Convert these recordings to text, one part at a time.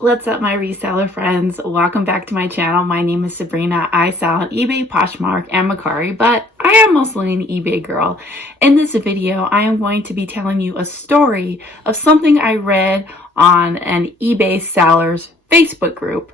What's up, my reseller friends? Welcome back to my channel. My name is Sabrina. I sell on eBay, Poshmark, and Mercari, but I am mostly an eBay girl. In this video, I am going to be telling you a story of something I read on an Ebayseller's Facebook group.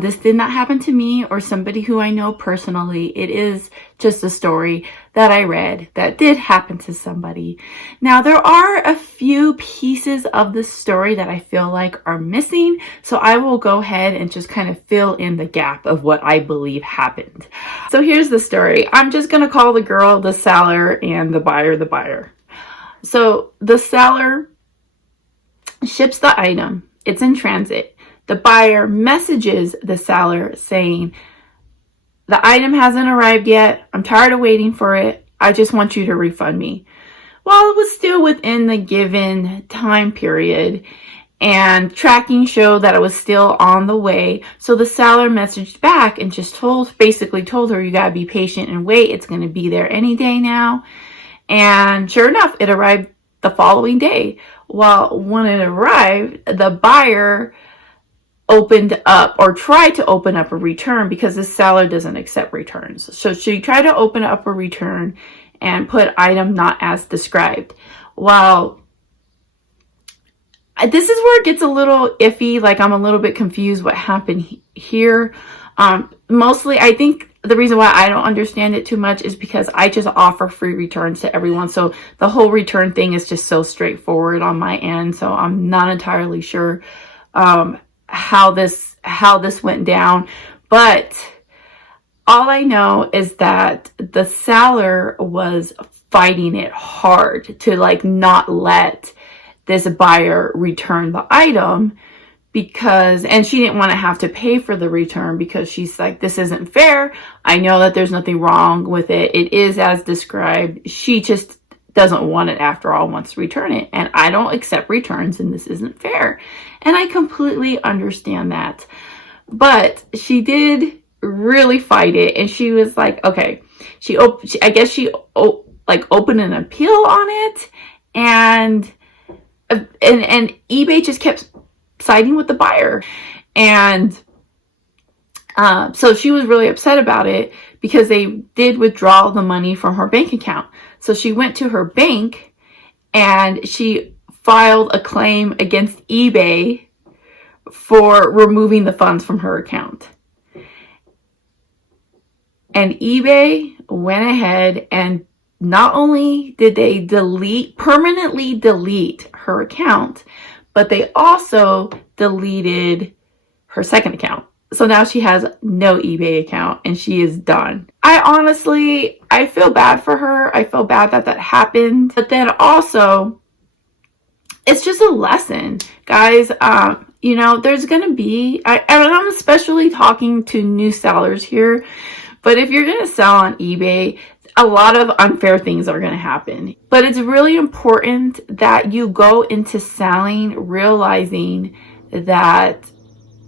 This did not happen to me or somebody who I know personally. It is just a story that I read that did happen to somebody. Now, there are a few pieces of the story that I feel like are missing, so I will go ahead and just kind of fill in the gap of what I believe happened. So here's the story. I'm just going to call the girl the seller and the buyer the buyer. So the seller ships the item. It's in transit. The buyer messages the seller saying, the item hasn't arrived yet. I'm tired of waiting for it. I just want you to refund me. Well, it was still within the given time period, and tracking showed that it was still on the way. So the seller messaged back and just basically told her, you gotta be patient and wait. It's gonna be there any day now. And sure enough, it arrived the following day. Well, when it arrived, the buyer opened up or tried to open up a return because the seller doesn't accept returns. So she tried to open up a return and put item not as described. Well, this is where it gets a little iffy. Like, I'm a little bit confused what happened here. Mostly, I think the reason why I don't understand it too much is because I just offer free returns to everyone. So the whole return thing is just so straightforward on my end. So I'm not entirely sure how this went down, but all I know is that the seller was fighting it hard to not let this buyer return the item, and she didn't want to have to pay for the return because she's like, this isn't fair. I know that there's nothing wrong with it. It is as described. She just doesn't want it after all, wants to return it. And I don't accept returns, and this isn't fair. And I completely understand that. But she did really fight it, and she was like, okay, I guess she opened an appeal on it, and eBay just kept siding with the buyer. And so she was really upset about it because they did withdraw the money from her bank account. So she went to her bank and she filed a claim against eBay for removing the funds from her account. And eBay went ahead and not only did they permanently delete her account, but they also deleted her second account. So now she has no eBay account and she is done. I feel bad for her. I feel bad that that happened. But then also, it's just a lesson, guys. There's going to be, I'm especially talking to new sellers here, but if you're going to sell on eBay, a lot of unfair things are going to happen. But it's really important that you go into selling realizing that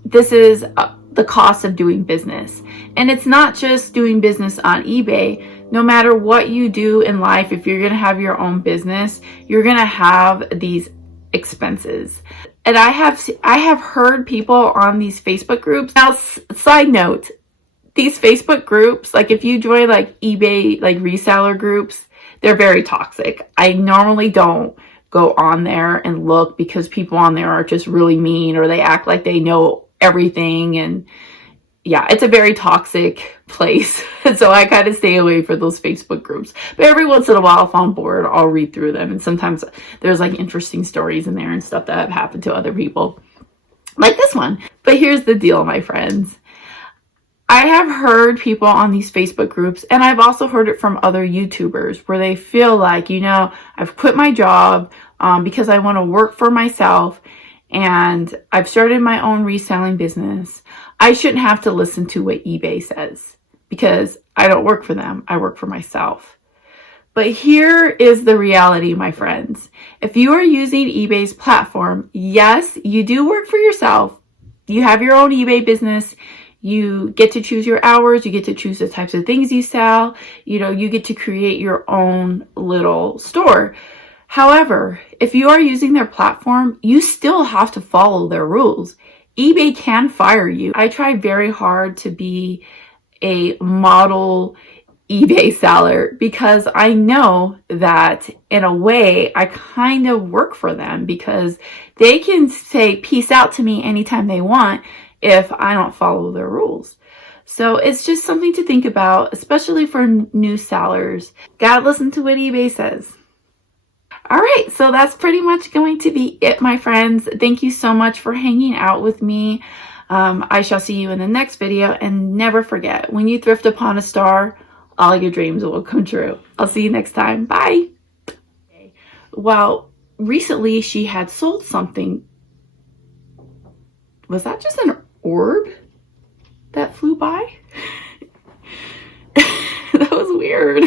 this is the cost of doing business. And it's not just doing business on eBay. No matter what you do in life, if you're going to have your own business, you're going to have these expenses. And I have heard people on these Facebook groups. Now, side note, these Facebook groups, if you join eBay, reseller groups, they're very toxic. I normally don't go on there and look because people on there are just really mean, or they act like they know everything. And yeah, it's a very toxic place. So I kind of stay away from those Facebook groups. But every once in a while, if I'm bored, I'll read through them. And sometimes there's interesting stories in there and stuff that have happened to other people, like this one. But here's the deal, my friends. I have heard people on these Facebook groups, and I've also heard it from other YouTubers, where they feel like, I've quit my job because I want to work for myself, and I've started my own reselling business. I shouldn't have to listen to what eBay says because I don't work for them. I work for myself. But here is the reality, my friends. If you are using eBay's platform, yes, you do work for yourself. You have your own eBay business. You get to choose your hours. You get to choose the types of things you sell. You get to create your own little store. However, if you are using their platform, you still have to follow their rules. eBay can fire you. I try very hard to be a model eBay seller because I know that in a way I kind of work for them, because they can say peace out to me anytime they want if I don't follow their rules. So it's just something to think about, especially for new sellers. Gotta listen to what eBay says. All right, so that's pretty much going to be it, my friends. Thank you so much for hanging out with me. I shall see you in the next video, and never forget, when you thrift upon a star, all your dreams will come true. I'll see you next time. Bye. Well, recently she had sold something. Was that just an orb that flew by? That was weird.